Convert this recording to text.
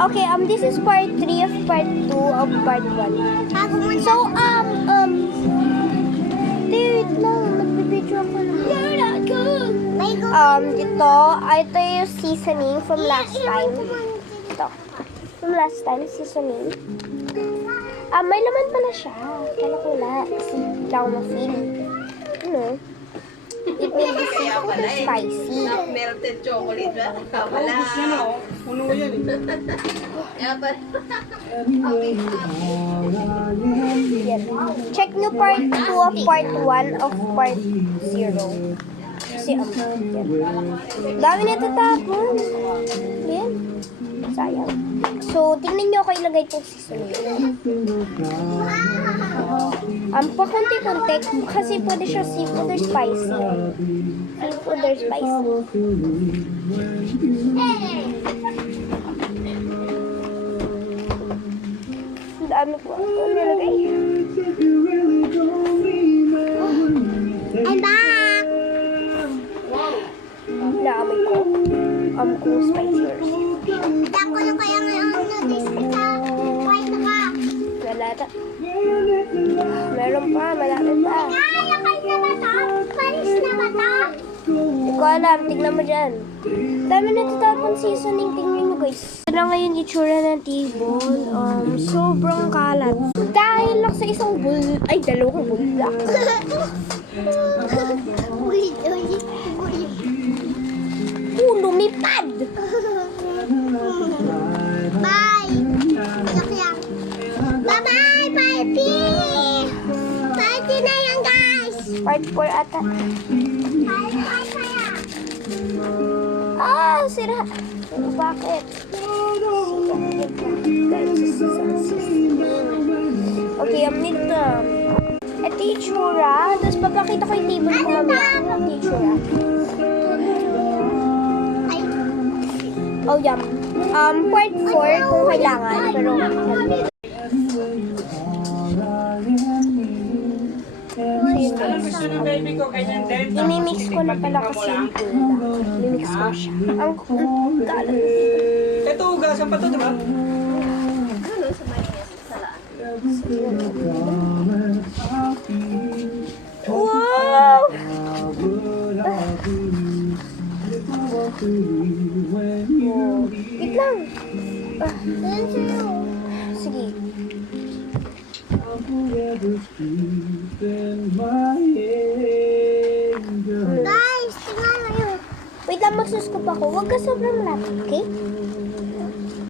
Okay, this is part 3 of part 2 of part 1. So, wait lang, nagbibidyo ako naman. Ito yung seasoning from last time. Ito. From last time, seasoning. May laman pala siya. Kala ko wala. Kasi hindi ako ma-feel. Ano? It will be super spicy. Melted chocolate ba? Wala. Puno yan eh. Yan. Check nyo part 2 of part 1 of part 0. Kasi yan. Dami na tatapon. Yan. Sayang. So, tingnan nyo ako ilagay itong seasoning. Pa-konti-konti kasi pwede siya seafood or spicy. Seafood or spicy. Ang dami ko. Ano nilagay? I'm back! Naamoy ko. Kung spicy or Ako lang kaya ngayon sa white na ka. wala na. Meron pa, malapit pa. Kaya kayo na ba ito? Paris na ba ito? Hindi ko alam, tignan mo dyan. Dami na tatapon seasoning, tingnan mo guys. Ito na ngayon itsura ng table. Sobrang kalat. Dahil lang sa isang dalawang bulak. Ulit, ulit, ulit. Lumipad! Bye! Kaya. Bye-bye, Barbie! Party na yan, guys! Part 4 ata. Bye-bye kaya. Sira. Bakit? Okay, nito. Ito yung itsura. Tapos papakita ko yung table ko mamaya. Ito yung itsura. Oh, yum. Part 4 kung kailangan. Pero, Gusto ng baby ko, ganyan din. imimix ko na pala kasi yung gula. Imimix ko siya. Ang kalat. Ito, ugasan pa to, di ba? Wow! Wait lang. Sige. Guys, tingnan mo yun. Wait lang, magsuscoop ako. Huwag ka sobrang lapit, okay?